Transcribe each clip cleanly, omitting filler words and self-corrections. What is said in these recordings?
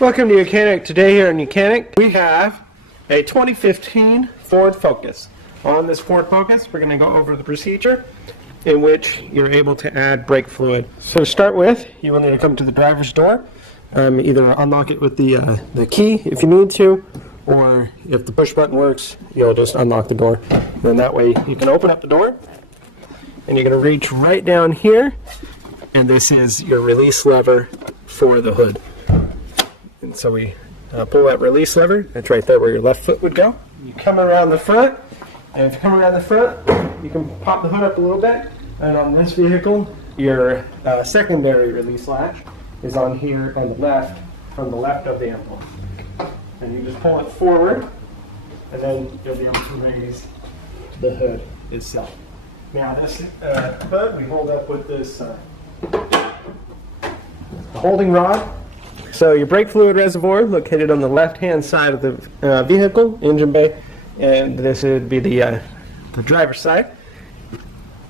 Welcome to YOUCANIC. Today here in YOUCANIC we have a 2015 Ford Focus. On this Ford Focus we're going to go over the procedure in which you're able to add brake fluid. So to start with, you will need to come to the driver's door. Either unlock it with the key if you need to, or if the push button works, you'll just unlock the door. Then that way you can open up the door and you're going to reach right down here, and this is your release lever for the hood. And so we pull that release lever. That's right there where your left foot would go. You come around the front, and if you come around the front, you can pop the hood up a little bit. And on this vehicle, your secondary release latch is on here on the left, from the left of the emblem. And you just pull it forward, and then you'll be able to raise the hood itself. Now this hood we hold up with this holding rod. So your brake fluid reservoir located on the left-hand side of the vehicle, engine bay, and this would be the driver's side.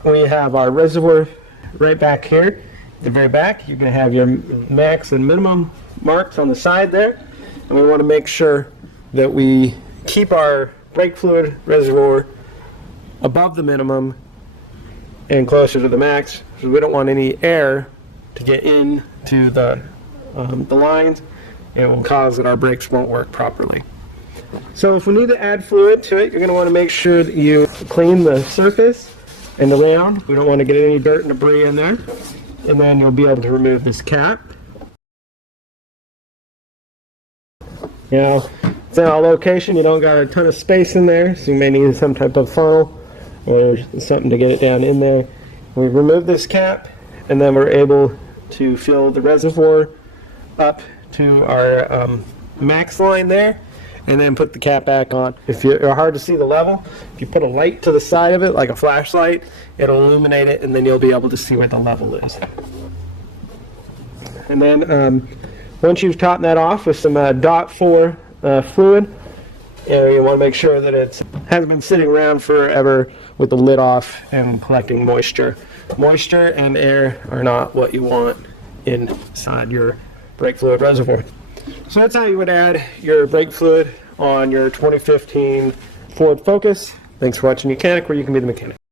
We have our reservoir right back here. At the very back, you're going to have your max and minimum marks on the side there, and we want to make sure that we keep our brake fluid reservoir above the minimum and closer to the max, because we don't want any air to get into the lines. It will cause that our brakes won't work properly. So if we need to add fluid to it, you're going to want to make sure that you clean the surface and around. We don't want to get any dirt and debris in there. And then you'll be able to remove this cap. Now, it's in a location, you don't got a ton of space in there, so you may need some type of funnel or something to get it down in there. We remove this cap, and then we're able to fill the reservoir up to our max line there, and then put the cap back on. If you're hard to see the level, if you put a light to the side of it, like a flashlight, it'll illuminate it, and then you'll be able to see where the level is. And then once you've topped that off with some DOT4 fluid, you want to make sure that it hasn't been sitting around forever with the lid off and collecting moisture. Moisture and air are not what you want inside your brake fluid reservoir. So that's how you would add your brake fluid on your 2015 Ford Focus. Thanks for watching YOUCANIC, where you can be the mechanic.